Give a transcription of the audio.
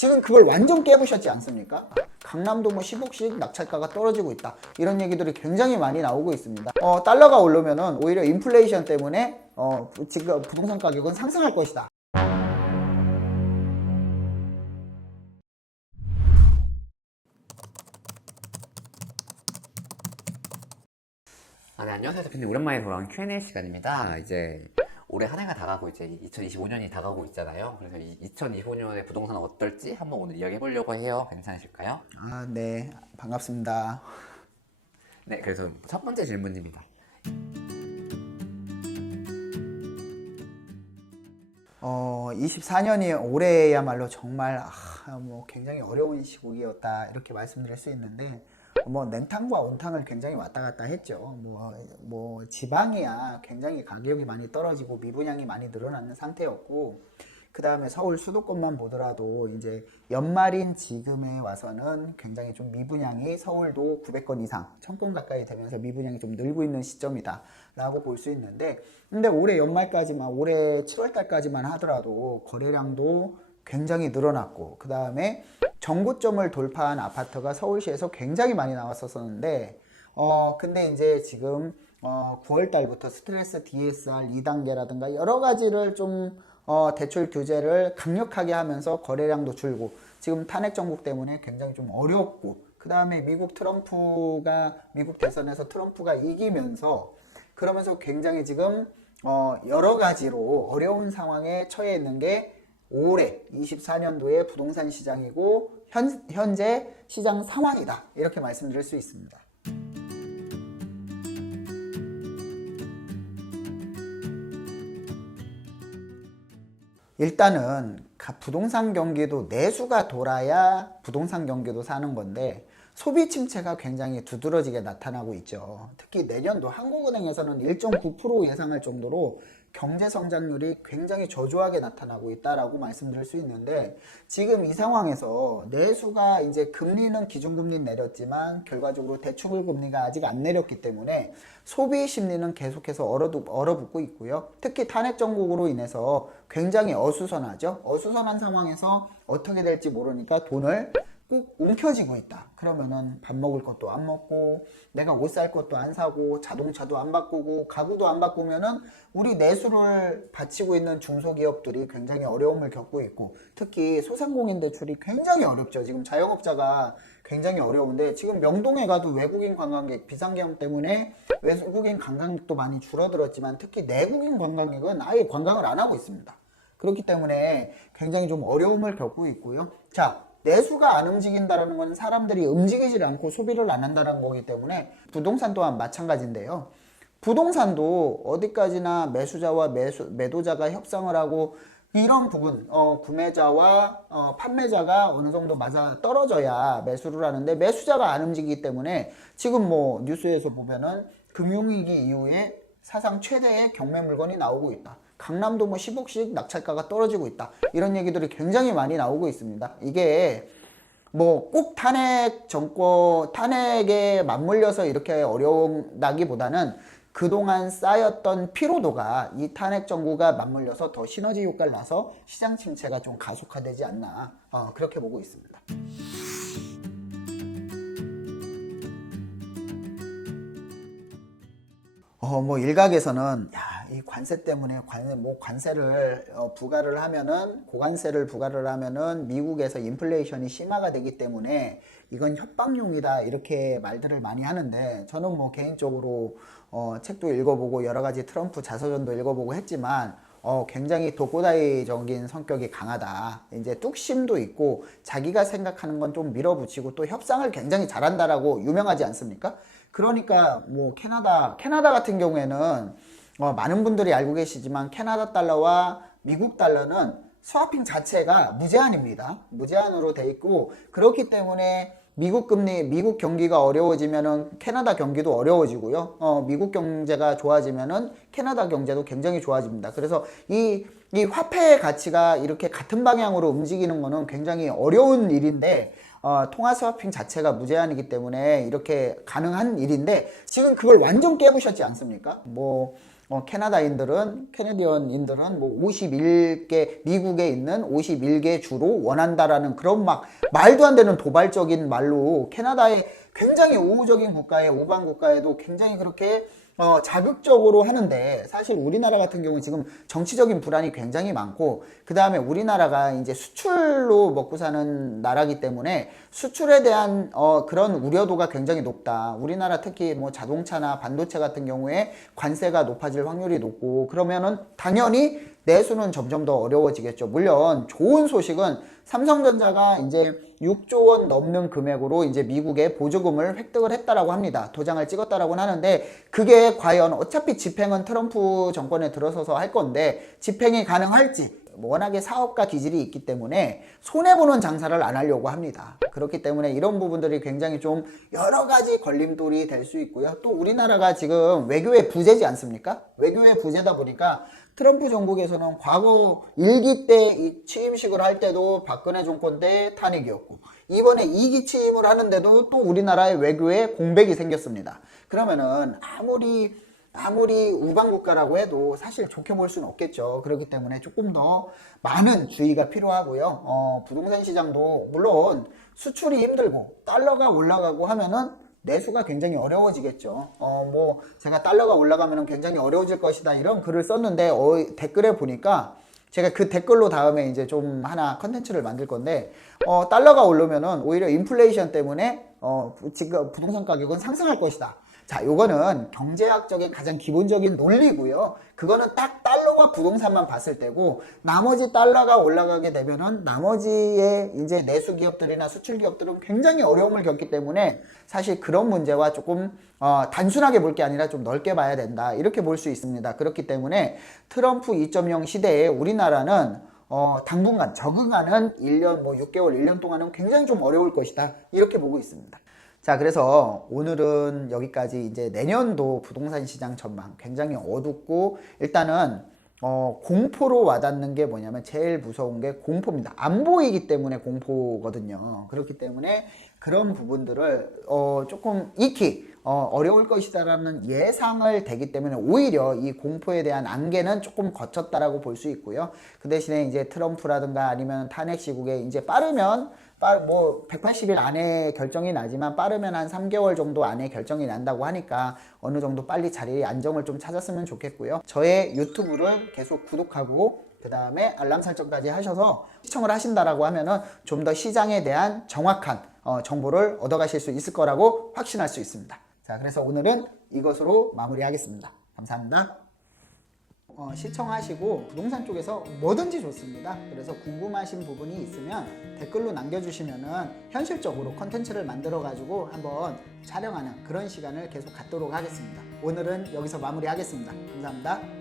지금 그걸 완전 깨부셨지 않습니까? 강남도 뭐 10억씩 낙찰가가 떨어지고 있다. 이런 얘기들이 굉장히 많이 나오고 있습니다. 달러가 오르면은 오히려 인플레이션 때문에 지금 부동산 가격은 상승할 것이다. 네, 안녕하세요 대표님. 오랜만에 돌아온 Q&A 시간입니다. 이제 올해 한 해가 다가고 이제 2025년이 다가고 있잖아요. 그래서 2025년의 부동산은 어떨지 한번 오늘 이야기해 보려고 해요. 괜찮으실까요? 네, 반갑습니다. 네, 그래서 첫 번째 질문입니다. 24년이 올해야말로 정말 뭐 굉장히 어려운 시국이었다 이렇게 말씀드릴 수 있는데 뭐 냉탕과 온탕을 굉장히 왔다 갔다 했죠. 뭐 지방이야 굉장히 가격이 많이 떨어지고 미분양이 많이 늘어나는 상태였고, 그 다음에 서울 수도권만 보더라도 이제 연말인 지금에 와서는 굉장히 좀 미분양이 서울도 900건 이상 1000건 가까이 되면서 미분양이 좀 늘고 있는 시점이다 라고 볼 수 있는데, 근데 올해 연말까지만, 올해 7월 달까지만 하더라도 거래량도 굉장히 늘어났고, 그 다음에 정고점을 돌파한 아파트가 서울시에서 굉장히 많이 나왔었는데, 근데 이제 지금 9월 달부터 스트레스 DSR 2단계라든가 여러 가지를 좀 대출 규제를 강력하게 하면서 거래량도 줄고, 지금 탄핵 정국 때문에 굉장히 좀 어렵고, 그 다음에 미국 대선에서 트럼프가 이기면서, 그러면서 굉장히 지금 여러 가지로 어려운 상황에 처해 있는 게 올해 24년도의 부동산 시장이고 현재 시장 상황이다 이렇게 말씀드릴 수 있습니다. 일단은 부동산 경기도 내수가 돌아야 부동산 경기도 사는 건데, 소비 침체가 굉장히 두드러지게 나타나고 있죠. 특히 내년도 한국은행에서는 1.9% 예상할 정도로 경제 성장률이 굉장히 저조하게 나타나고 있다라고 말씀드릴 수 있는데, 지금 이 상황에서 내수가 이제 금리는 기준금리는 내렸지만 결과적으로 대출 금리가 아직 안 내렸기 때문에 소비 심리는 계속해서 얼어붙고 있고요. 특히 탄핵 정국으로 인해서 굉장히 어수선하죠. 어수선한 상황에서 어떻게 될지 모르니까 돈을 꼭 움켜쥐고 있다. 그러면은 밥 먹을 것도 안 먹고, 내가 옷 살 것도 안 사고, 자동차도 안 바꾸고, 가구도 안 바꾸면은 우리 내수를 바치고 있는 중소기업들이 굉장히 어려움을 겪고 있고, 특히 소상공인 대출이 굉장히 어렵죠. 지금 자영업자가 굉장히 어려운데, 지금 명동에 가도 외국인 관광객 비상계엄 때문에 외국인 관광객도 많이 줄어들었지만, 특히 내국인 관광객은 아예 관광을 안 하고 있습니다. 그렇기 때문에 굉장히 좀 어려움을 겪고 있고요. 자, 내수가 안 움직인다는 건 사람들이 움직이질 않고 소비를 안 한다는 거기 때문에 부동산 또한 마찬가지인데요. 부동산도 어디까지나 매수자와 매도자가 협상을 하고, 이런 부분 구매자와 판매자가 어느 정도 맞아 떨어져야 매수를 하는데, 매수자가 안 움직이기 때문에 지금 뭐 뉴스에서 보면은 금융위기 이후에 사상 최대의 경매 물건이 나오고 있다. 강남도 뭐 10억씩 낙찰가가 떨어지고 있다. 이런 얘기들이 굉장히 많이 나오고 있습니다. 이게 뭐 꼭 탄핵에 맞물려서 이렇게 어려운다기보다는 그동안 쌓였던 피로도가 이 탄핵 정부가 맞물려서 더 시너지 효과를 나서 시장 침체가 좀 가속화되지 않나, 그렇게 보고 있습니다. 뭐 일각에서는 이 관세 때문에 관세를 부과를 하면은, 고관세를 부과를 하면은 미국에서 인플레이션이 심화가 되기 때문에 이건 협박용이다 이렇게 말들을 많이 하는데, 저는 뭐 개인적으로 책도 읽어보고 여러 가지 트럼프 자서전도 읽어보고 했지만 굉장히 독고다이적인 성격이 강하다. 이제 뚝심도 있고 자기가 생각하는 건 좀 밀어붙이고 또 협상을 굉장히 잘한다라고 유명하지 않습니까? 그러니까 뭐 캐나다 같은 경우에는 많은 분들이 알고 계시지만 캐나다 달러와 미국 달러는 스와핑 자체가 무제한입니다. 무제한으로 돼 있고, 그렇기 때문에 미국 경기가 어려워지면은 캐나다 경기도 어려워지고요. 미국 경제가 좋아지면은 캐나다 경제도 굉장히 좋아집니다. 그래서 이 화폐의 가치가 이렇게 같은 방향으로 움직이는 거는 굉장히 어려운 일인데, 통화 스와핑 자체가 무제한이기 때문에 이렇게 가능한 일인데, 지금 그걸 완전 깨부셨지 않습니까? 뭐 캐네디언인들은 뭐 51개, 미국에 있는 51개 주로 원한다라는 그런 막 말도 안 되는 도발적인 말로 캐나다의 굉장히 우호적인 국가에, 우방 국가에도 굉장히 그렇게 자극적으로 하는데, 사실 우리나라 같은 경우 지금 정치적인 불안이 굉장히 많고, 그 다음에 우리나라가 이제 수출로 먹고 사는 나라기 때문에 수출에 대한 그런 우려도가 굉장히 높다. 우리나라 특히 뭐 자동차나 반도체 같은 경우에 관세가 높아질 확률이 높고, 그러면은 당연히 내수는 점점 더 어려워지겠죠. 물론 좋은 소식은 삼성전자가 이제 6조 원 넘는 금액으로 이제 미국에 보조금을 획득을 했다라고 합니다. 도장을 찍었다라고는 하는데, 그게 과연 어차피 집행은 트럼프 정권에 들어서서 할 건데 집행이 가능할지, 워낙에 사업가 기질이 있기 때문에 손해보는 장사를 안 하려고 합니다. 그렇기 때문에 이런 부분들이 굉장히 좀 여러 가지 걸림돌이 될 수 있고요. 또 우리나라가 지금 외교의 부재지 않습니까? 외교의 부재다 보니까 트럼프 정국에서는 과거 1기 때 이 취임식을 할 때도 박근혜 정권 때 탄핵이었고, 이번에 2기 취임을 하는데도 또 우리나라의 외교에 공백이 생겼습니다. 그러면은 아무리 우방국가라고 해도 사실 좋게 볼 수는 없겠죠. 그렇기 때문에 조금 더 많은 주의가 필요하고요. 부동산 시장도 물론 수출이 힘들고 달러가 올라가고 하면은 내수가 굉장히 어려워지겠죠. 뭐 제가 달러가 올라가면 굉장히 어려워질 것이다 이런 글을 썼는데, 댓글에 보니까 제가 그 댓글로 다음에 이제 좀 하나 컨텐츠를 만들 건데, 달러가 오르면은 오히려 인플레이션 때문에 지금 부동산 가격은 상승할 것이다. 자, 요거는 경제학적인 가장 기본적인 논리고요. 그거는 딱 달러와 부동산만 봤을 때고, 나머지 달러가 올라가게 되면은 나머지의 이제 내수 기업들이나 수출 기업들은 굉장히 어려움을 겪기 때문에 사실 그런 문제와 조금 단순하게 볼 게 아니라 좀 넓게 봐야 된다, 이렇게 볼 수 있습니다. 그렇기 때문에 트럼프 2.0 시대에 우리나라는 당분간 적응하는 1년, 뭐 6개월, 1년 동안은 굉장히 좀 어려울 것이다, 이렇게 보고 있습니다. 자, 그래서 오늘은 여기까지. 이제 내년도 부동산 시장 전망 굉장히 어둡고, 일단은 공포로 와닿는 게 뭐냐면 제일 무서운 게 공포입니다. 안 보이기 때문에 공포거든요. 그렇기 때문에 그런 부분들을 조금 익히 어려울 것이다라는 예상을 되기 때문에 오히려 이 공포에 대한 안개는 조금 거쳤다라고 볼 수 있고요. 그 대신에 이제 트럼프라든가 아니면 탄핵 시국에 이제 빠르면 뭐 180일 안에 결정이 나지만 빠르면 한 3개월 정도 안에 결정이 난다고 하니까 어느 정도 빨리 자리에 안정을 좀 찾았으면 좋겠고요. 저의 유튜브를 계속 구독하고 그 다음에 알람 설정까지 하셔서 시청을 하신다라고 하면은 좀 더 시장에 대한 정확한 정보를 얻어가실 수 있을 거라고 확신할 수 있습니다. 자, 그래서 오늘은 이것으로 마무리하겠습니다. 감사합니다. 시청하시고 부동산 쪽에서 뭐든지 좋습니다. 그래서 궁금하신 부분이 있으면 댓글로 남겨주시면은 현실적으로 컨텐츠를 만들어 가지고 한번 촬영하는 그런 시간을 계속 갖도록 하겠습니다. 오늘은 여기서 마무리하겠습니다. 감사합니다.